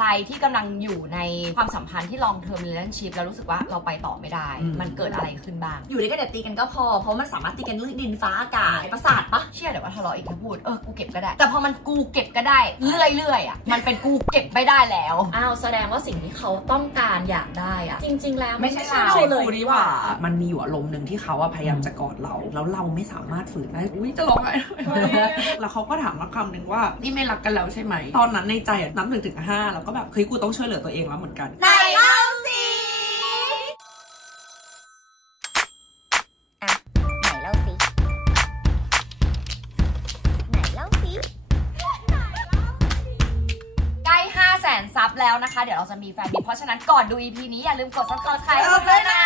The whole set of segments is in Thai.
ใครที่กำลังอยู่ในความสัมพันธ์ที่ long term relationship แล้วรู้สึกว่าเราไปต่อไม่ได้มันเกิดอะไรขึ้นบ้างอยู่ด้วยกันแต่ตีกันก็พอเพราะมันสามารถตีกันเรื่องดินฟ้าอากาศประสาทปะเชื่อเดี๋ยวว่าทะเลาะอีกถ้าพูดกูเก็บก็ได้แต่พอมันกูเก็บก็ได้เรื่อยๆอ่ะมันเป็นกูเก็บไม่ได้แล้วอ้าวแสดงว่าสิ่งที่เขาต้องการอยากได้อ่ะจริงๆแล้วไม่ใช่เลยนี่ว่ามันมีอยู่อารมณ์หนึ่งที่เขาพยายามจะกอดเราแล้วเราไม่สามารถฝืนได้อุ้ยจะร้องไห้แล้วเขาก็ถามมาคำหนึ่งว่านี่ไม่รักกันแล้วใช่ไหมตอนนั้นในใจนับ1 ถึง 5แล้วก็แบบเฮ้ยกูต้องช่วยเหลือตัวเองแล้วเหมือนกันไหนเล่าสิซับแล้วนะคะเดี๋ยวเราจะมีแฟนมิตรเพราะฉะนั้นก่อนดู EP นี้อย่าลืมกด Subscribe ด้วยนะ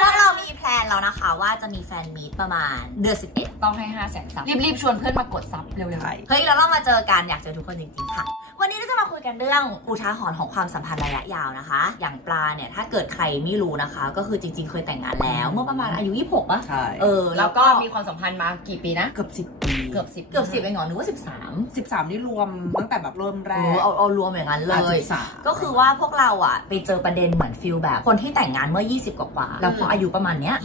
พวกเรามีแพลนแล้วนะคะว่าจะมีแฟนมีตประมาณเดือน11ต้องให้500,000 ซับรีบชวนเพื่อนมากดซับเร็วๆเฮ้ยแล้วเรามาเจอกันอยากเจอทุกคนจริงๆค่ะวันนี้เราจะมาคุยกันเรื่องอุทาหรณ์ของความสัมพันธ์ระยะยาวนะคะอย่างปลาเนี่ยถ้าเกิดใครไม่รู้นะคะก็คือจริงๆเคยแต่งงานแล้วเมื่อประมาณอายุ26ป่ะใช่แล้วก็มีความสัมพันธ์มากี่ปีนะเกือบ10 ปีเกือบ10เองเหรอหนูว่า13นี่รวมตั้งแต่แบบเริ่มแรกเอารวมอย่างนั้นเลยก็คือว่าพวกเราอ่ะไปเจอประเด็นเหมือนฟิลแบบคนที่แต่งงานเมื่อ20กว่าแล้วพออายุประมาณเนี้ย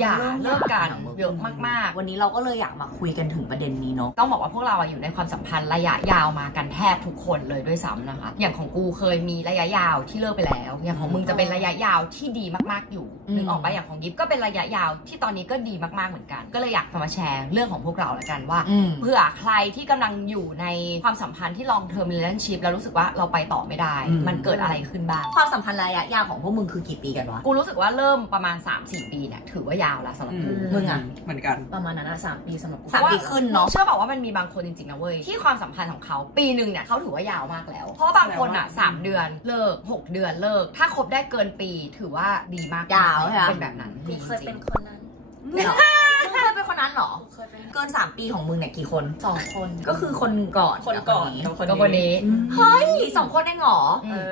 เลิกกันเยอะมากๆวันนี้เราก็เลยอยากมาคุยกันถึงประเด็นนี้เนาะต้องบอกว่าพวกเราอยู่ในความสัมพันธ์ระยะยาวมากันแทบทุกคนเลยด้วยซ้ำนะคะอย่างของกูเคยมีระยะยาวที่เลิกไปแล้วอย่างของมึงจะเป็นระยะยาวที่ดีมากๆอยู่นึกออกปะอย่างของยิปก็เป็นระยะยาวที่ตอนนี้ก็ดีมากๆเหมือนกันก็เลยอยากมาแชร์เรื่องของพวกเราละกันว่าเผื่อใครที่กำลังอยู่ในความสัมพันธ์ที่ long term relationship แล้วรู้สึกว่าเราไปต่อไม่ได้มันเกิดอะไรขึ้นบ้างความสัมพันธ์ระยะยาวของพวกมึงคือกี่ปีกันวะกูรู้สึกว่าเริ่มประมาณ 3-4 ปีเนี่ยถือว่ายาวแล้วสำหรับมึงอ่ะเหมือนกันประมาณนั้น3 ปีสำหรับกู3 ปีขึ้นเนาะเชื่อบอกว่ามันมีบางคนจริงๆนะเว้ยที่ความสัมพันธ์ของเขาปีนึงเนี่ยเขาถือว่ายาวมากแล้วเพราะบางคนอ่ะ3 เดือนเลิก6 เดือนเลิกถ้าคบได้เกินปีถือว่าดีมากยาวใช่ไหมเป็นแบบนั้นกูเคยเป็นคนนั้นเคยเป็นคนนั้นหรอเกิน3 ปีของมึงเนี่ยกี่คน2 คนก็คือคนก่อนก็คนนี้เฮ้ย2 คนได้หรอ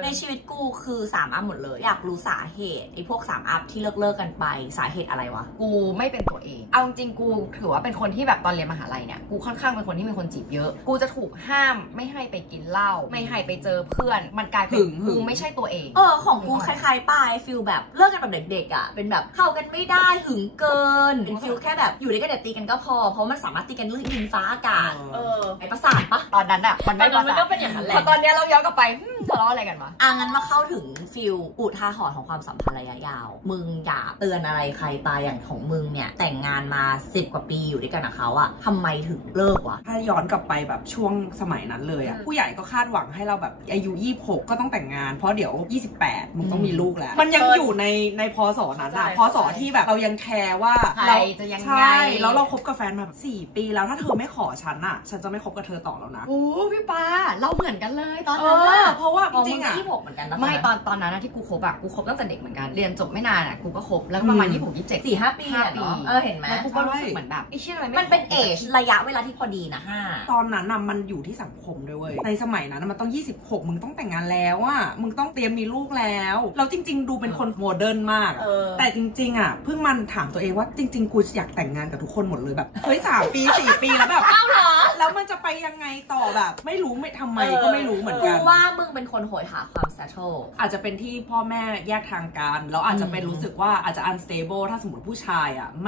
ในชีวิตกูคือ3 อัพหมดเลยอยากรู้สาเหตุไอ้พวก3 อัพที่เลิกกันไปสาเหตุอะไรวะกูไม่เป็นตัวเองเอาจริงกูถือว่าเป็นคนที่แบบตอนเรียนมหาลัยเนี่ยกูค่อนข้างเป็นคนที่มีคนจีบเยอะกูจะถูกห้ามไม่ให้ไปกินเหล้าไม่ให้ไปเจอเพื่อนมันกลายเป็นกูไม่ใช่ตัวเองของกูคล้ายๆปลายฟิลแบบเลิกกันแบบเด็กๆอ่ะเป็นแบบเข้ากันไม่ได้หึงเกินเป็นฟิลแค่แบบอยู่ด้วยกันแต่ตีกันก็พอเพราะมันสามารถตีกันเรื่องดินฟ้าอากาศไอ้ประสาทปะตอนนั้นอ่ะมันไม่ประสาทก็เป็นอย่างนั้นแหละพอตอนนี้เราย้อนกลับไปทะเลาะอะไรกันวะงั้นมาเข้าถึงฟิลอุทาหรณ์ของความสัมพันธ์ระยะยาวมึงอยากเตือนอะไรใครตายอย่างของมึงเนี่ยแต่งงานมา10 กว่าปีอยู่ด้วยกันกับเขาอะทำไมถึงเลิกวะถ้าย้อนกลับไปแบบช่วงสมัยนั้นเลยอะผู้ใหญ่ก็คาดหวังให้เราแบบอายุ26ก็ต้องแต่งงานเพราะเดี๋ยว28มึงต้องมีลูกแล้วมันยังอยู่ในพศนั้นอะพศที่แบบเรายังแคร์ว่าเราจะยังไงแล้วเราคบกับแฟนมา4 ปีแล้วถ้าเธอไม่ขอฉันอะฉันจะไม่คบกับเธอต่อแล้วนะโอ้พี่ปาเราเหมือนกันเลยตอนนั้นเพราะว่าจริงๆอะ26เหมือนกันนะไม่ตอนนั้นที่กูคบอะกูคบตั้งแต่เด็กเหมือนกันเรียนจบไม่นานอะกูก็คบแล้วประมาณ26 27 4-5 ปีเนาะเห็นไหมแล้วกูก็รู้สึกเหมือนแบบไอ้เชี่ยอะไรมันเป็นเอจระยะเวลาที่พอดีนะตอนนั้นมันอยู่ที่สังคมด้วยเว้ยในสมัยนั้นมันต้อง26มึงต้องแต่งงานแล้วอะมึงต้องเตรียมมีลูกแล้วเราจริงๆดูเป็นคนโมเดิร์นมากแต่จริงๆอะเพิ่งมันถามตัวเองว่าจริงๆกูอยากแต่งงานกับทุกคนหมดเลยแบบเฮ้ย3 ปี 4 ปีแล้วแบบแล้วมันจะไปยังไงต่อแบบไม่รู้ไม่ทำไมก็ไม่รู้เหมือนกันว่ามึงเป็นคนโหยหาความเซตโตอาจจะเป็นที่พ่อแม่แยกทางกันแล้วอาจจะเป็นรู้สึกว่าอาจจะ unstable ถ้าสมมติผู้ชายอ่ะไ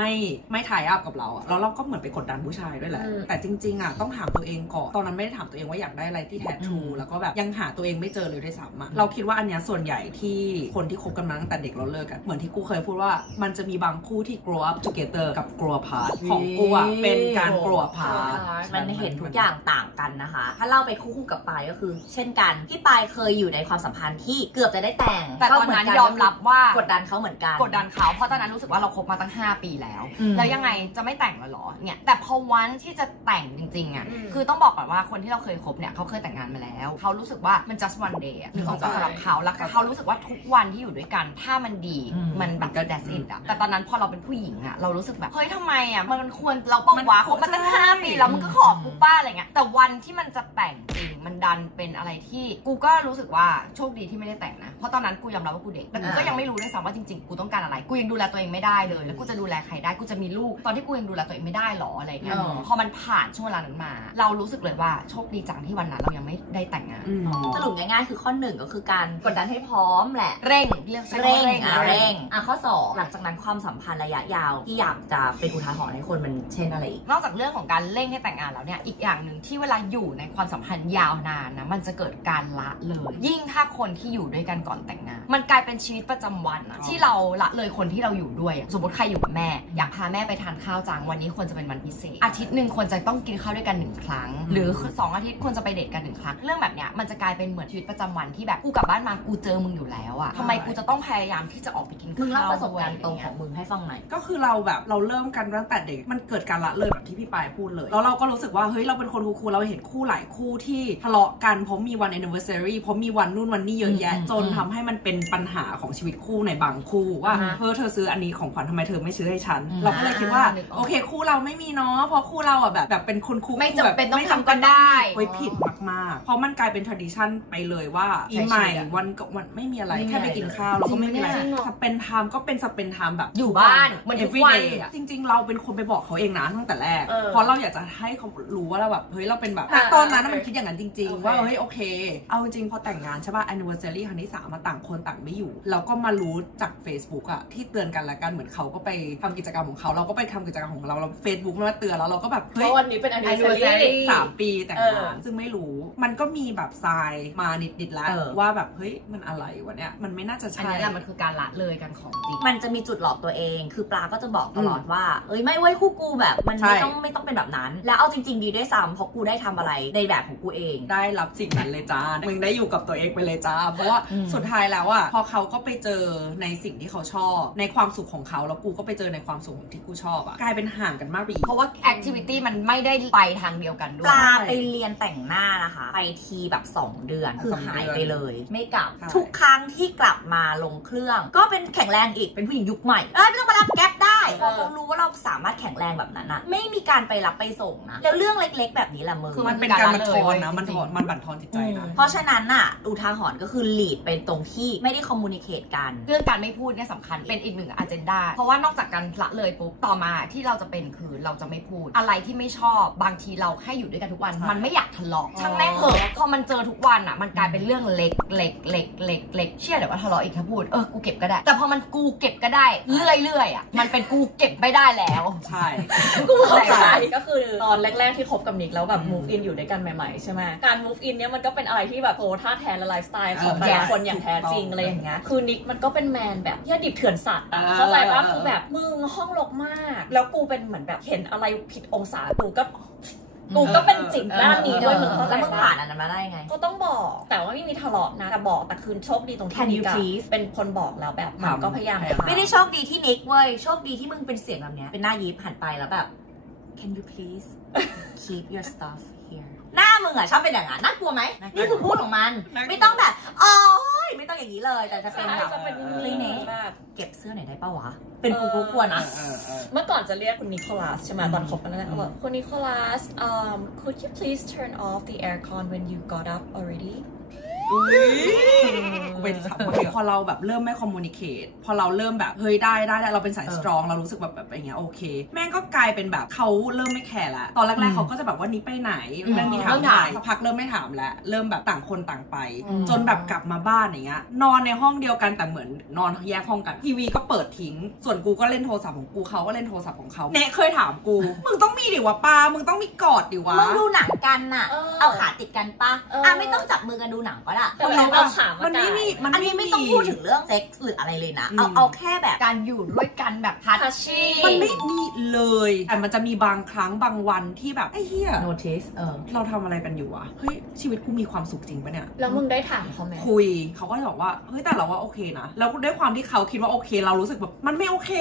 ม่ถ่ายอัพกับเราอ่ะแล้วเราก็เหมือนไปกดดันผู้ชายด้วยแหละแต่จริงๆอ่ะต้องถามตัวเองก่อนตอนนั้นไม่ได้ถามตัวเองว่าอยากได้อะไรที่แท้ทรูแล้วก็แบบยังหาตัวเองไม่เจอเลยด้วยซ้ำอ่ะเราคิดว่าอันนี้ส่วนใหญ่ที่คนที่คบกันมาตั้งแต่เด็กเราเลิกกันเหมือนที่กูเคยพูดว่ามันจะมีบางคู่ที่ grow up together กับ grow apart ของกูอ่ะเป็นการ grow apart มันเห็นทุกอย่างต่างกันนะคะถ้าเล่าไปคู่กับปายก็คือเช่นกันพี่ปายเคยอยู่ในความสัมพันธ์ที่เกือบจะได้แต่งแต่ตอนนั้นยอมรับว่ากดดันเขาเหมือนกันกดดันเขาเพราะตอนนั้นรู้สึกว่าเราคบมาตั้ง5 ปีแล้วยังไงจะไม่แต่งหรอเนี่ยแต่พอวันที่จะแต่งจริงๆอ่ะคือต้องบอกก่อนว่าคนที่เราเคยคบเนี่ยเขาเคยแต่งงานมาแล้วเขารู้สึกว่ามัน just one day นึกออกสำหรับเขาแล้วเขารู้สึกว่าทุกวันที่อยู่ด้วยกันถ้ามันดีมันแบบ that's it อ่ะแต่ตอนนั้นพอเราเป็นผู้หญิงอ่ะเรารู้สึกแบบเฮ้ยทำไมอ่ะมันควรเราป้องว่าคบมาตั้ง5 ปีแล้วมันก็ขอกูป้าอะไรเงี้ยแต่วันที่มันจะแต่งจริงมัน ดันเป็นอะไรที่กูก็รู้สึกว่าโชคดีที่ไม่ได้แต่งนะเพราะตอนนั้นกูยอมรับว่ากูเด็กแต่กูก็ยังไม่รู้ด้วยซ้ำว่าจริงๆกูต้องการอะไรกูยังดูแลตัวเองไม่ได้เลยแล้วกูจะดูแลใครได้กูจะมีลูกตอนที่กูยังดูแลตัวเองไม่ได้หรออะไรเงี้ยพอมันผ่านช่วงเวลานั้นมาเรารู้สึกเลยว่าโชคดีจังที่วันนั้นเรายังไม่ได้แต่งงานสรุปง่ายๆคือข้อ1ก็คือการกดดันให้พร้อมแหละเร่งข้อ2หลังจากนั้นความสัมพันธ์ระยะยาวที่อยากจะเป็นอุทาหรณ์ให้คนมันเช่นอะไรอีกนอกจากเรื่องของการเร่งให้แต่งงานแล้วเนี่ยอีกอย่างหนึ่งที่เวลาอยู่ในความสัมพันธ์ยาวนานนะมันจะเกิดการละเลยยิ่งถ้าคนที่อยู่ด้วยกันก่อนแต่งงานมันกลายเป็นชีวิตประจำวันอะที่เราละเลยคนที่เราอยู่ด้วยสมมติใครอยู่กับแม่อยากพาแม่ไปทานข้าวจังวันนี้ควรจะเป็นวันพิเศษอาทิตย์นึงควรจะต้องกินข้าวด้วยกัน1ครั้งหรือ2อาทิตย์ควรจะไปเดทกัน1ครั้งเรื่องแบบเนี้ยมันจะกลายเป็นเหมือนชีวิตประจำวันที่แบบกูกลับบ้านมากูเจอมึงอยู่แล้วอะทำไมกูจะต้องพยายามที่จะออกไปกินข้าวมึงเล่าประสบการณ์ตรงของมึงให้ฟังหน่อยก็คือเราแบบเราเริ่มกันตั้งแต่เด็กมันเกิดการละเลยแบบที่พี่ปายพูดเลยแล้วเราก็รู้สึกว่าเฮ้ยเราเป็นคนคูลเราเห็นคู่หลายคู่ที่ทะเลาะกันเพราะมีวัน anniversary เพราะมีวันนู่นวันนี้เยอะแยะจนทำให้มันเป็นปัญหาของชีวิตคู่ในบางคู่ว่าเธอซื้ออันนี้ของขวัญทำไมเธอไม่ซื้อให้ฉันเราก็เลยคิดว่าโอเคคู่เราไม่มีเนาะเพราะคู่เราอ่ะแบบเป็นคนคู่ไม่จำเป็นต้องทำกันได้เฮ้ยผิดมากๆเพราะมันกลายเป็น tradition ไปเลยว่าอีใหม่วันไม่มีอะไรแค่ไปกินข้าวเราก็ไม่มีอะไรสเปนไทม์ก็เป็นสเปนไทม์แบบอยู่บ้านมัน everyday จริงๆเราเป็นคนไปบอกเขาเองนะตั้งแต่แรกเพราะเราอยากจะให้เขารู้ว่าเราแบบเฮ้ยเราเป็นแบบตอนนั้นมันคิดอย่างนั้นจริงๆว่าเฮ้ยโอเคเอาจริงพอแต่งงานใช่ป่ะ anniversary ครั้งที่3มาต่างคนต่างไม่อยู่เราก็มารู้จาก Facebook อะที่เตือนกันละกันเหมือนเขาก็ไปทำกิจกรรมของเขาเราก็ไปทำกิจกรรมของเรา Facebook มาเตือนแล้วเราก็แบบเฮ้ยวันนี้เป็น anniversary 3 ปีแต่งงานซึ่งไม่รู้มันก็มีแบบทรายมานิดๆแล้วว่าแบบเฮ้ยมันอะไรวะเนี่ยมันไม่น่าจะใช่อันนี้แหละมันคือการละเลยกันของจริงมันจะมีจุดหลอกตัวเองคือปลาก็จะบอกตลอดว่าเอ้ยไม่เว้ยคู่กูแบบมันไม่ต้องเป็นแบบนั้นแล้วเอาจริงๆดีด้วยซ้ำเพราะกูได้ทำอะไรในแบบของกูเองได้รับสิ่งนั้นเลยจ้ามึงได้อยู่กับตัวเองไปเลยจ้าเพราะว่าสุดท้ายแล้วอะพอเขาก็ไปเจอในสิ่งที่เขาชอบในความสุขของเขาแล้วกูก็ไปเจอในความสุขที่กูชอบอะกลายเป็นห่างกันมากอีกเพราะว่าแอคทิวิตี้มันไม่ได้ไปทางเดียวกันด้วยปลาไปเรียนแต่งหน้านะคะไปทีแบบ2 เดือนคือหายไปเลยไม่กลับทุกครั้งที่กลับมาลงเครื่องก็เป็นแข็งแรงอีกเป็นผู้หญิงยุคใหม่ไม่ต้องมารับแก๊ปได้พอเขารู้ว่าเราสามารถแข็งแรงแบบนั้นอะไม่มีการไปรับไปส่งนะแล้วเรื่องเล็กๆแบบนี้แหละมึงคือมันเป็นการบั่นทอนนะมันบั่นทอนจิตใจนะเพราะฉะนั้นอะอุทาหรณ์ก็คือลีดไปตรงที่ไม่ได้คอมมูนิเคตกันเรื่องการไม่พูดเนี่ยสำคัญเป็นอีกหนึ่งอเจนดาเพราะว่านอกจากการละเลยปุ๊บต่อมาที่เราจะเป็นคือเราจะไม่พูดอะไรที่ไม่ชอบบางทีเราแค่อยู่ด้วยกันทุกวันมันไม่อยากทะเลาะช่างแม่งเหอะพอมันเจอทุกวันอะมันกลายเป็นเรื่องเล็กเชื่อเดี๋ยวว่าทะเลาะอีกถ้าพูดกูเก็บก็ได้แต่พอมันกูเก็บก็ได้เรื่อยๆอะมันเป็นกูเก็บไม่ได้แล้วใช่กูเข้าใจก็คือตอนแรกๆที่คบกับนิกแล้วแบบ move in อยู่ด้วยกันใหม่ๆใช่ไหมการ move in เนี่ยมันก็เป็นอะไรที่แบบโท่าแทนและไลฟ์สไตล์ของแต่ละคนอย่างแท้จริงอะไรอย่างเงี้ยคือนิกมันก็เป็นแมนแบบดิบเถื่อนสัตว์เข้าใจว่าคือแบบมึงห้องรกมากแล้วกูเป็นเหมือนแบบเห็นอะไรผิดองศากูก็เป็นจิตด้านนี้ด้วยมึงแล้วมึงผ่านอันนั้นมาได้ไงก็ต้องบอกแต่ว่าไม่มีทะเลาะนะแต่บอกแต่คือโชคดีตรงที่นิกเป็นคนบอกแล้วแบบมันก็พยายามไม่ได้โชคดีที่นิกเว้ยโชคดีที่มึงเป็นเสียงแบบนี้เป็นหน้ายิบหันไปแล้วแบบ Can you please keep your stuff here หน้ามึงอะชอบเป็นอย่างนั้นน่ากลัวไหมนี่คือพูดของมันไม่ต้องแบบไม่ต้องอย่างนี้เลยแต่จะเป็นแบบลีเน่เก็บเสื้อไหนได้ป่าวะเป็นกูกลัวนะเมื่อก่อนจะเรียกคุณนิโคลัสใช่ไหมตอนคบกันนั่นแหละบอกคุณนิโคลัสcould you please turn off the aircon when you got up already เป็นคำพอเราแบบเริ่มไม่คอมมูนิเคตพอเราเริ่มแบบเฮ้ยได้เราเป็นสายสตรองเรารู้สึกแบบอย่างเงี้ยโอเคแม่งก็กลายเป็นแบบเขาเริ่มไม่แคร์ละตอนแรกๆเขาก็จะแบบว่านี้ไปไหนแม่งมีถามถ่ายสักพักเริ่มไม่ถามแล้วเริ่มแบบต่างคนต่างไปจนแบบกลับมาบ้านอย่างเงี้ยนอนในห้องเดียวกันแต่เหมือนนอนแยกห้องกันทีวีก็เปิดทิ้งส่วนกูก็เล่นโทรศัพท์ของกูเขาก็เล่นโทรศัพท์ของเขาเนเคยถามกูมึงต้องมีดิวะป้ามึงต้องมีกอดดิวะมึงดูหนังกันน่ะเอาขาติดกันป้าไม่ต้องจับมือกันดูหนังก็ได้มันไม่มีอันนี้ไม่ต้องพูดถึงเรื่องเซ็กส์หรืออะไรเลยนะเอาแค่แบบการอยู่ด้วยกันแบบทัชชี่มันไม่มีเลยแต่มันจะมีบางครั้งบางวันที่แบบไอ้เหี้ย notice เราทำอะไรกันอยู่อะเฮ้ยชีวิตกูมีความสุขจริงปะเนี่ยแล้วมึงได้ถามเขาไหมคุยเขาก็บอกว่าเฮ้ยแต่เราว่าโอเคนะแล้วด้วยความที่เขาคิดว่าโอเคเรารู้สึกแบบมันไม่โอเค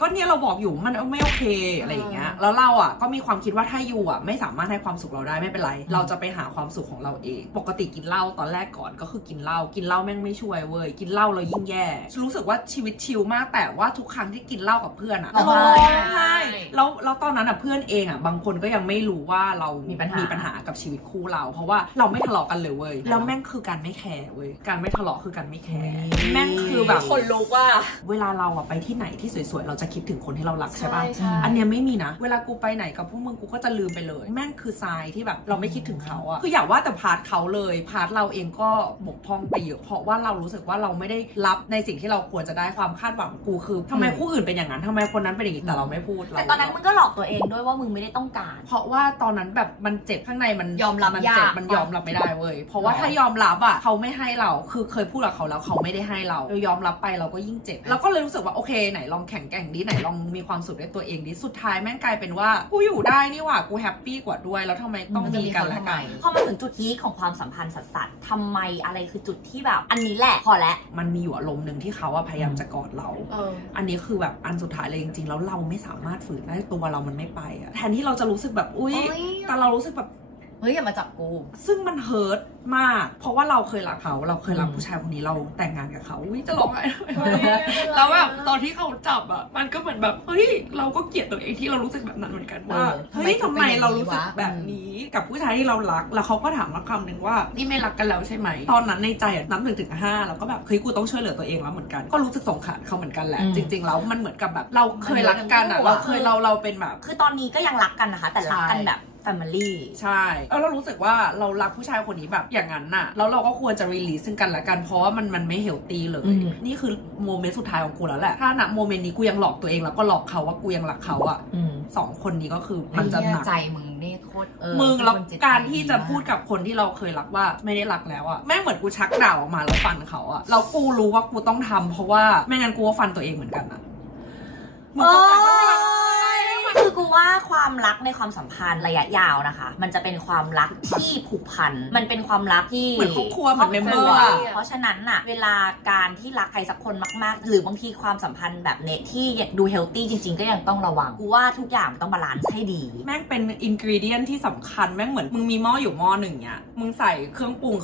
ก็เนี่ยเราบอกอยู่มันไม่โอเคอะไรอย่างเงี้ยแล้วเราอะก็มีความคิดว่าถ้าอยู่อะไม่สามารถให้ความสุขเราได้ไม่เป็นไรเราจะไปหาความสุขของเราเองปกติกินเหล้าตอนแรกก่อนก็คือกินเหล้าแม่งไม่ ช่วยเว้ยกินเหล้าเรายิ่งแย่รู้สึกว่าชีวิตชิลมากแต่ว่าทุกครั้งที่กินเหล้ากับเพื่อนอะร้องไห้แล้วตอนนั้นอะเพื่อนเองอะบางคนก็ยังไม่รู้ว่าเรามีปัญหากับชีวิตคู่เราเพราะว่าเราไม่ทะเลาะกันเลยเว้ยแล้วแม่งคือการไม่แคร์เว้ยการไม่ทะเลาะคือการไม่แคร์แม่งคือแบบคนรู้ว่าเวลาเราอะไปที่ไหนที่สวยๆเราจะคิดถึงคนที่เรารักใช่ป่ะอันเนี้ยไม่มีนะเวลากูไปไหนกับพวกมึงกูก็จะลืมไปเลยแม่งคือทรายที่แบบเราไม่คิดถึงเขาอะคืออย่าว่าแต่พาร์ทเขาเลยพาร์ทเราเองก็บกพร่องไปเยอะเพราะว่าเรารู้สึกว่าเราไม่ได้รับในสิ่งที่เราควรจะได้ความคาดหวังกูคือทำไมคู่อื่นเป็นอย่างนั้นทำไมคนนั้นเป็นอย่างนี้แต่เราไม่พูดแต่ตอนนั้นมึงก็หลอกตัวเองด้วยว่ามึงไม่ได้ต้องการเพราะว่าตอนนั้นแบบมันเจ็บข้างในมันยอมรับมันเจ็บมันยอมรับไม่ได้เว้ยเพราะว่าถ้ายอมรับอะเขาไม่ให้เราคือเคยพูดกับเขาแล้วเขาไม่ได้ให้เรายอมรับไปเราก็ยิ่งเจ็บเราก็เลยรู้สึกว่าโอเคไหนลองแข่งแกร่งดิไหนลองมีความสุขด้วยตัวเองดิสุดท้ายแม่งกลายเป็นว่ากูอยู่ได้นี่หว่ากูแฮปปี้กว่าด้วยแล้วทำไมต้องมีกันและกันพอมาถึงจุดพีคของความสัมพันธ์สัสๆทำไมอะไรคือจุดที่แบบอันนี้แหละพอแล้วมันมีอยู่อารมณ์หนึ่งที่เขาพยายามจะกอดเราอันนี้คือแบบอันสุดท้ายเลยจริงๆแล้วเราไม่สามารถฝืนได้ตัวเรามันไม่ไปอะแทนที่เราจะรู้สึกแบบอุ๊ยแต่เรารู้สึกแบบเฮ้ยอย่ามาจับกูซึ่งมันเฮิร์ตมากเพราะว่าเราเคยรักเขาเราเคยรักผู้ชายคนนี้เราแต่งงานกับเขาจะร้องไห้แล้วแบบตอนที่เขาจับอ่ะมันก็เหมือนแบบเฮ้ยเราก็เกลียดตัวเองที่เรารู้สึกแบบนั้นเหมือนกันว่าเฮ้ยทำไมเรารู้สึกแบบนี้กับผู้ชายที่เรารักแล้วเขาก็ถามมาคำหนึ่งว่านี่ไม่รักกันแล้วใช่ไหมตอนนั้นในใจนับ1 ถึง 5แล้วก็แบบเฮ้ยกูต้องช่วยเหลือตัวเองแล้วเหมือนกันก็รู้สึกสงสารเขาเหมือนกันแหละจริงๆแล้วมันเหมือนกับแบบเราเคยรักกันอ่ะเราเป็นแบบคือตอนนี้ก็ยังรักกันนะคะแต่รักกันแบบfamily ใช่เรารู้สึกว่าเรารักผู้ชายคนนี้แบบอย่างนั้นน่ะแล้วเราก็ควรจะรีลีสซึ่งกันและกันเพราะว่ามันไม่เฮลตี้เลยนี่คือโมเมนต์สุดท้ายของกูแล้วแหละถ้าณโมเมนต์นี้กูยังหลอกตัวเองแล้วก็หลอกเขาว่ากูยังรักเขาอ่ะ2 คนนี้ก็คือมันจะหนักใจมึงนี่โคตรมึงแล้วการที่จะพูดกับคนที่เราเคยรักว่าไม่ได้รักแล้วอ่ะแม่เหมือนกูชักดาบออกมาแล้วฟันเขาอ่ะแล้วกูรู้ว่ากูต้องทำเพราะว่าไม่งั้นกูก็ฟันตัวเองเหมือนกันอ่ะคือกูว่าความรักในความสัมพันธ์ระยะยาวนะคะมันจะเป็นความรักที่ผูกพันมันเป็นความรักที่เหมือนครอบครัวเหมือนเมมเบอร์เพราะฉะนั้นน่ะเวลาการที่รักใครสักคนมากๆหรือบางทีความสัมพันธ์แบบเนทที่ดูเฮลตี้จริงๆก็ยังต้องระวังกูว่าทุกอย่างต้องบาลานซ์ให้ดีแม่งเป็นอินกรีเดียนที่สำคัญแม่งเหมือนมึงมีหม้ออยู่หม้อหนึ่งเนี่ยมึงใส่เครื่องปรุง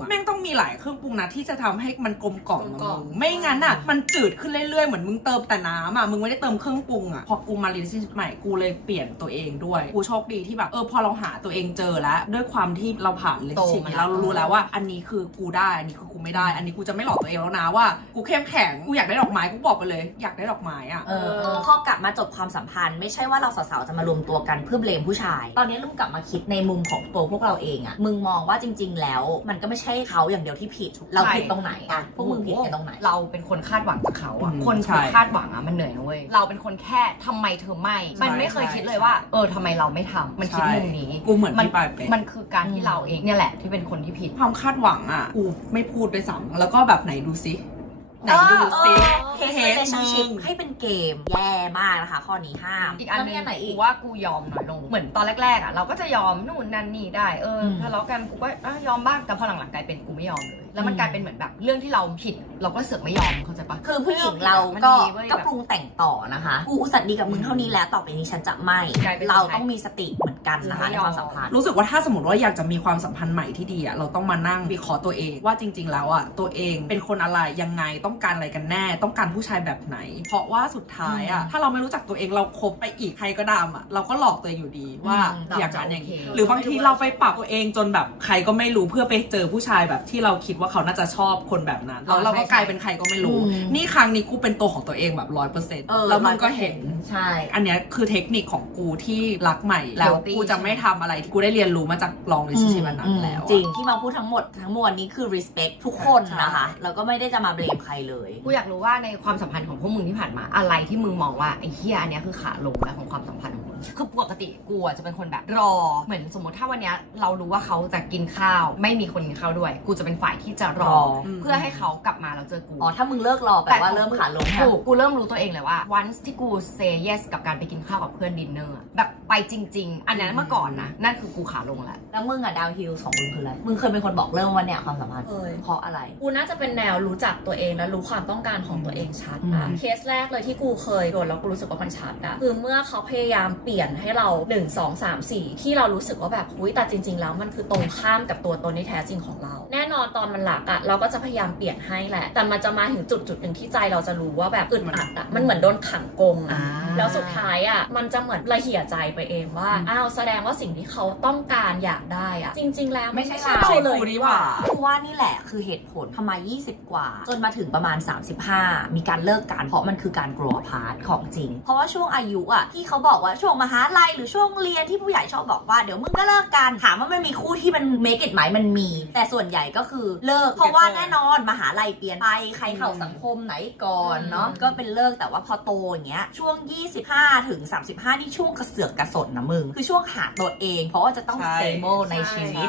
อ่ะแม่งต้องมีหลายเครื่องปรุงนะที่จะทำให้มันกลมกล่อมไม่งั้นอ่ะมันจืดขึ้นเรื่อยๆเหมือนมึงเติมแต่น้ำอ่ะมึงไม่ได้เติมเครื่องปรุงอ่ะพอกูมาเรียนสิ่งใหม่กูเลยเปลี่ยนตัวเองด้วยกูโชคดีที่แบบพอเราหาตัวเองเจอแล้วด้วยความที่เราผ่านเลยชีวิตเรารู้แล้วว่าอันนี้คือกูได้อันนี้คือกูไม่ได้อันนี้กูจะไม่หลอกตัวเองแล้วนะว่ากูเข้มแข็งกูอยากได้ดอกไม้กูบอกไปเลยอยากได้ดอกไม้อ่ะพอกลับมาจบความสัมพันธ์ไม่ใช่ว่าเราสาวๆจะมารวมตัวกันเพื่อเบลมผู้ชายตอนนี้ลุงกลับมาคิดในมุมของตัวพวกเราเองอะมึงมองว่าจริงๆแล้วมันก็ไม่ใช่เขาอย่างเดียวที่ผิดเราผิดตรงไหนอะพวกมึงผิดกันตรงไหนเราเป็นคนคาดหวังจากเขาอะคนถูกคาดหวังอะมันเหนื่อยนะเว้ยเราเป็นคนแค่ทำไมเธอไม่มันไม่เคยคิดเลยว่าทำไมเราไม่ทำมันคิดมุมนี้กูเหมือนที่ปลายเป็นมันคือการที่เราเองเนี่ยแหละที่เป็นคนที่ผิดความคาดหวังอ่ะกูไม่พูดด้วยซ้ำแล้วก็แบบไหนดูซิไหนดูซิเคส relationship ให้เป็นเกมแย่มากนะคะข้อนี้ห้ามอีกอันนึงกูว่ากูยอมน้อยลงเหมือนตอนแรกๆอ่ะเราก็จะยอมนู่นนั่นนี่ได้ทะเลาะกันกูก็ยอมบ้างแต่พอหลังๆกลายเป็นกูไม่ยอมเลยแล้วมันกลายเป็นเหมือนแบบเรื่องที่เราผิดเราก็เสือกไม่ยอมเข้าใจปะคือผู้หญิงเราก็ปรุงแต่งต่อนะคะกูอุตส่าห์ดีกับมึงเท่านี้แล้วต่อไปนี้ฉันจะไม่เราต้องมีสติเหมือนกันนะคะในความสัมพันธ์รู้สึกว่าถ้าสมมติว่าอยากจะมีความสัมพันธ์ใหม่ที่ดีอ่ะเราต้องมานั่งวิเคราะห์ตัวเองว่าจริงๆแล้วอ่ะตัวเองเป็นคนอะไรยังไงต้องการอะไรกันแน่ต้องการผู้ชายแบบไหนเพราะว่าสุดท้ายอ่ะถ้าเราไม่รู้จักตัวเองเราคบไปอีกใครก็ดามอ่ะเราก็หลอกตัวเองอยู่ดีว่าอย่างนั้นอย่างนี้หรือบางทีเราไปปรับตัวเองจนแบบใครก็ไม่รู้เพื่อไปเจอผู้ชายแบบที่เราคิดว่าเขาน่าจะชอบคนแบบนั้นแล้วเราก็กลายเป็นใครก็ไม่รู้นี่ครั้งนี้กูเป็นตัวของตัวเองแบบ100%แล้วมันก็เห็นใช่อันนี้คือเทคนิคของกูที่รักใหม่แล้วกูจะไม่ทำอะไรที่กูได้เรียนรู้มาจากลองในชีวิตนั้นแล้วจริงที่มาพูดทั้งหมดทั้งมวลนี้คือ respect ทุกคนนะคะแล้วก็ไม่ได้จะมาเบลมใครเลยกูอยากรู้ว่าในความสัมพันธ์ของพวกมึงที่ผ่านมาอะไรที่มึงมองว่าไอ้เหี้ยอันนี้คือขาลงแล้วของความสัมพันธ์ของมึงคือปกติกูจะเป็นคนแบบรอเหมือนสมมติถ้าวันนี้เรารู้ว่าเขาจะกินข้าวไม่มีคนกินข้าวด้วยกูจะเป็นฝ่ายที่จะรอเพื่อให้เขากลับมาแล้วเจอกูถ้ามึงเลิกรอแปลว่าเริ่มขาลงกูเริ่มรู้ตัวเองเลยว่า once ที่กู say yes กับการไปกินข้าวกับเพื่อนดินเนอร์แบบไปจริงๆอันนั้นเมื่อก่อนนะนั่นคือกูขาลงแล้วมึงอะดาวฮิลของมึงคืออะไรมึงเคยเป็นคนบอกเริ่มว่าเนี่ยความสัมพันธ์เพราะอะไรกูน่าจะเป็นแนวรู้จักตัวเองและรู้ความต้องการของตัวเองชัดเคสแรกเลยที่กูเคยโดนแล้วกูรู้สึกว่ามันชัดอะคือเมื่อเขาพยายามเป ปลี่ยนให้เรา1 2 3 4ที่เรารู้สึกว่าแบบหุ้ยแต่จริงๆแล้วมันคือตรงข้ามกับตัวตนที่แท้จริงของเราแน่นอนตอนมันหลักอะเราก็จะพยายามเปลี่ยนให้แหละแต่มันจะมาถึงจุดหนึ่งที่ใจเราจะรู้ว่าแบบอึดอัดอะมันเหมือนโดนขังกรงอะแล้วสุดท้ายอะมันจะเหมือนละเหี่ยใจไปเองว่าอ้าวแสดงว่าสิ่งที่เขาต้องการอยากได้อะจริงๆแล้วไม่ใช่เราเลย ดีกว่า คือว่านี่แหละคือเหตุผลทำไม20 กว่าจนมาถึงประมาณ35มีการเลิกกันเพราะมันคือการ grow apart ของจริงเพราะว่าช่วงอายุอะที่เขาบอกว่าช่วงมหาลัยหรือช่วงเรียนที่ผู้ใหญ่ชอบบอกว่าเดี๋ยวมึงก็เลิกกันถามว่ามันมีคู่ที่มัน make it ไหมมันมีแต่ส่วนใหญ่ก็คือเลิกเพราะว่าแน่นอนมหาลัยเปลี่ยนไปใครเข้าสังคมไหนก่อนเนาะก็เป็นเลิกแต่ว่าพอโตอย่างเงี้ยช่วง25ถึง35นี่ช่วงกระเสือกกระสนนะมึงคือช่วงหาตัวเองเพราะว่าจะต้อง stable ในชีวิต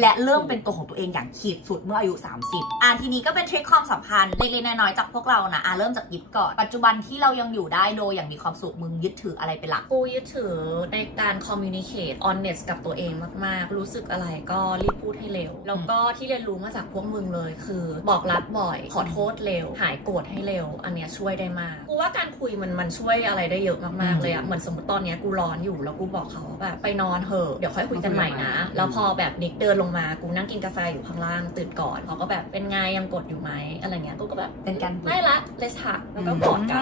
และเริ่มเป็นตัวของตัวเองอย่างขีดสุดเมื่ออายุ30ทีนี้ก็เป็นทริคความสัมพันธ์เล็กๆน้อยๆจากพวกเรานะเริ่มจากยิบก่อนปัจจุบันที่เรายังอยู่ได้โดยอย่างมีความสุขมึงยึดถืออะไรเป็นหลักกูยึดถือในการ communicate honest กับตัวเองมากๆรู้สึกอะไรก็รีบพูดให้เร็วแล้วก็ที่เรียนรู้มาจากพวกมึงเลยคือบอกรักบ่อยขอโทษเร็วหายโกรธให้เร็วอันเนี้ยช่วยได้มากกูว่าการคุยมันช่วยอะไรได้เยอะมากๆเลยอะเหมือนสมมติตอนเนี้ยกูร้อนอยู่แล้วกูบอกเขาแบบไปนอนเถอะเดี๋ยวค่อยคุยกันใหม่นะแล้วพอแบบนิกเดินลงมากูนั่งกินกาแฟอยู่ข้างล่างตื่นก่อนเขาก็แบบเป็นไงยังกดอยู่ไหมอะไรเงี้ยกูก็แบบเป็นการไม่ละ let's talk แล้วก็กอดกัน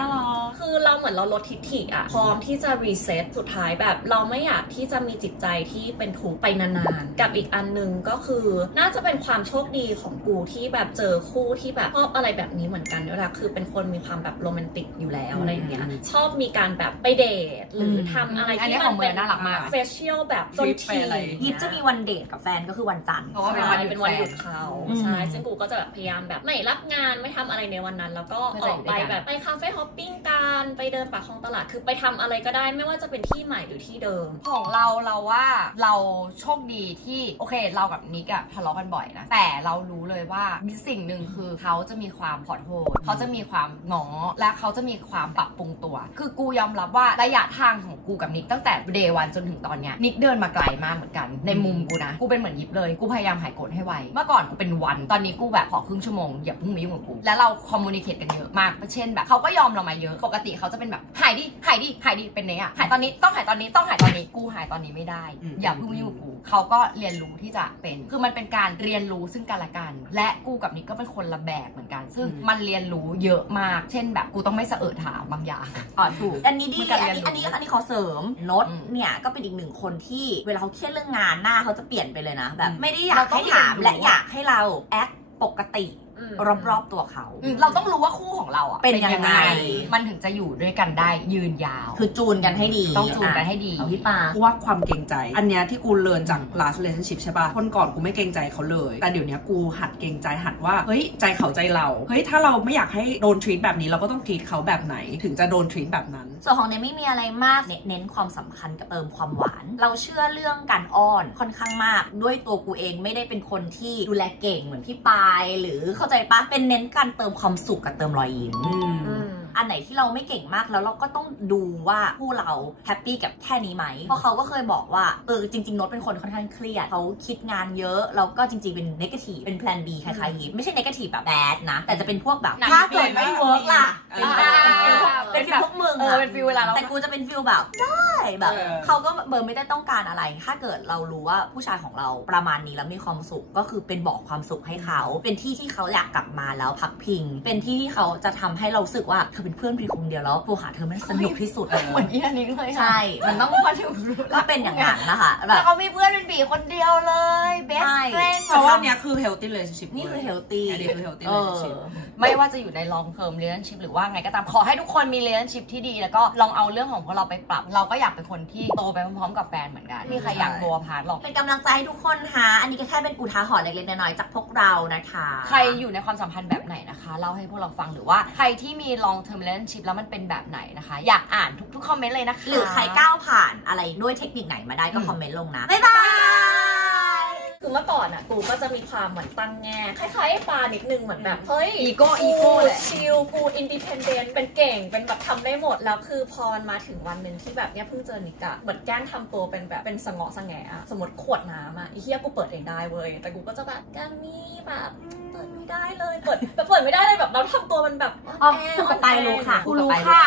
คือเราเหมือนเราลดทิฐิอะพร้อมที่จะรีเซ็ตสุดท้ายแบบเราไม่อยากที่จะมีจิตใจที่เป็นทุกข์ไปนานๆกับอีกอันนึงก็คือน่าจะเป็นความโชคดีของกูที่แบบเจอคู่ที่แบบชอบอะไรแบบนี้เหมือนกันด้วยล่ะคือเป็นคนมีความแบบโรแมนติกอยู่แล้วอะไรอย่างเงี้ยชอบมีการแบบไปเดทหรือทำอะไรที่มันเป็นน่ารักมากสเปเชียลแบบจนทียิบจะมีวันเดทกับแฟนก็คือวันจันทร์เพราะว่าเป็นวันหยุดเขาใช่ซึ่งกูก็จะแบบพยายามแบบไม่รับงานไม่ทำอะไรในวันนั้นแล้วก็ออกไปแบบไปคาเฟ่ฮอปปิ้งกันไปเดินป่าคลองตลาดคือไปทำอะไรก็ได้ไม่ว่าจะเป็นที่ใหม่หรือที่เดิมของเราว่าเราโชคดีที่โอเคเรากับนิกอะทะเลาะกันบ่อยนะแต่เรารู้เลยว่ามีสิ่งหนึ่งคือเขาจะมีความขอโทษเขาจะมีความง้อและเขาจะมีความปรับปรุงตัวคือกูยอมรับว่าระยะทางของกูกับนิกตั้งแต่เดย์วันจนถึงตอนเนี้ยนิกเดินมาไกลมากเหมือนกันในมุมกูนะกูเป็นเหมือนยิบเลยกูพยายามหายโกรธให้ไวเมื่อก่อนกูเป็นวันตอนนี้กูแบบขอครึ่งชั่วโมงอย่าเพิ่งมายุ่งกับกูแล้วเราคอมมูนิเคตกันเยอะมากเช่นแบบเขาก็ยอมเรามาเยอะปกติเขาจะเป็นแบบหายดิเป็นเนี้ยหายตอนนี้ต้องหายตอนนี้กูหายตอนนี้ไม่ได้อย่าเพิ่งมายุ่งกับกูเขาก็เรียนรู้ที่จะเป็นคือมันเป็นการเรียนรู้ซึ่งกันและกันและกูกับนิกก็เป็นคนละแบบเหมือนกันซึ่งมันเรียนรู้เยอะมากเช่นแบบกูต้องไม่สะเอิดถามบางอย่างถูกอันนี้ดีอันนี้ขอเสริมโน้ตเนี่ยก็เป็นอีกหนึ่งคนที่เวลาเขาเครียดเรื่องงานหน้าเขาจะเปลี่ยนไปเลยนะแบบไม่ได้อยากให้ถามและอยากให้เราแอคปกติรอบๆตัวเขาเราต้องรู้ว่าคู่ของเราอ่ะเป็นยังไงมันถึงจะอยู่ด้วยกันได้ยืนยาวคือจูนกันให้ดีต้องจูนกันให้ดีพี่ปาว่าความเกรงใจอันเนี้ยที่กูเรียนจาก last relationship ใช่ป่ะคนก่อนกูไม่เกรงใจเขาเลยแต่เดี๋ยวนี้กูหัดเกรงใจหัดว่าเฮ้ยใจเขาใจเราเฮ้ยถ้าเราไม่อยากให้โดน treat แบบนี้เราก็ต้อง treat เขาแบบไหนถึงจะโดน treat แบบนั้นส่วนของเนี่ยไม่มีอะไรมากเน้นความสำคัญกับเติมความหวานเราเชื่อเรื่องการอ้อนค่อนข้างมากด้วยตัวกูเองไม่ได้เป็นคนที่ดูแลเก่งเหมือนพี่ปายหรือเข้าใจปะเป็นเน้นการเติมความสุขกับเติมรอยยิ้มอันไหนที่เราไม่เก่งมากแล้วเราก็ต้องดูว่าผู้เราแฮปปี้กับแค่นี้ไหมเพราะเขาก็เคยบอกว่าจริงๆโน้ตเป็นคนค่อนข้างเครียดเขาคิดงานเยอะแล้วก็จริงๆเป็นเนกาทีฟเป็นแพลน B คล้ายๆยิปไม่ใช่เนกาทีฟแบบแบดนะแต่จะเป็นพวกแบบถ้าเกิดไม่เวิร์กล่ะเป็นฟิลพวกมึงเป็นฟิลเวลาแต่กูจะเป็นฟิลแบบได้แบบเขาก็ไม่ได้ต้องการอะไรถ้าเกิดเรารู้ว่าผู้ชายของเราประมาณนี้แล้วมีความสุขก็คือเป็นบอกความสุขให้เขาเป็นที่ที่เขาอยากกลับมาแล้วพักพิงเป็นที่ที่เขาจะทำให้เราสึกว่าเธอเป็นเพื่อนพี่คนเดียวแล้วโทรหาเธอมันสนุกที่สุดเหมือนอีอันนี้เลยใช่มันต้องมาถึงก็เป็นอย่างนั้นนะคะแล้วเขามีเพื่อนเป็นบีคนเดียวเลยเบสเฟรนด์เพราะว่าเนี้ยคือ healthy relationship นี่คือ healthy relationship ไม่ว่าจะอยู่ใน long term relationship หรือว่าไงก็ตามขอให้ทุกคนมี relationship ที่ดีแล้วก็ลองเอาเรื่องของพวกเราไปปรับเราก็อยากเป็นคนที่โตไปพร้อมๆกับแฟนเหมือนกันมีใครอยากโตพาร์ทหรอกเป็นกำลังใจให้ทุกคนฮะอันนี้ก็แค่เป็นอุทาหรณ์เล็กๆน้อยๆจากพวกเรานะคะใครอยู่ในความสัมพันธ์แบบไหนนะคะเล่าให้พวกเราฟังหรือว่าใครที่มี long term relationship แล้วมันเป็นแบบไหนนะคะอยากอ่านทุกคอมเมนต์เลยนะคะหรือใครก้าวผ่านอะไรด้วยเทคนิคไหนมาได้ก็คอมเมนต์ลงนะบ๊ายบายคือเมื่อก่อนอ่ะกูก็จะมีความเหมือนตั้งแง่คล้ายๆปลานิดนึงเหมือนแบบเฮ้ยอีโก้แหละชิลกูอินดิเพนเดนต์เป็นเก่งเป็นแบบทำได้หมดแล้วคือพอมาถึงวันหนึ่งที่แบบเนี้ยเพิ่งเจอนิกะเหมือนแกล้งทำตัวเป็นแบบเป็นสงอสงแงสมมติขวดน้ำอ่ะไอ้เหี้ยกูเปิดเองได้เว้ยแต่กูก็จะแบบแกมี่แบบเปิดไม่ได้เลยเปิดไม่ได้เลยแบบเราทำตัวมันแบบพูดกับไปรู้ค่ะกูรู้ค่ะ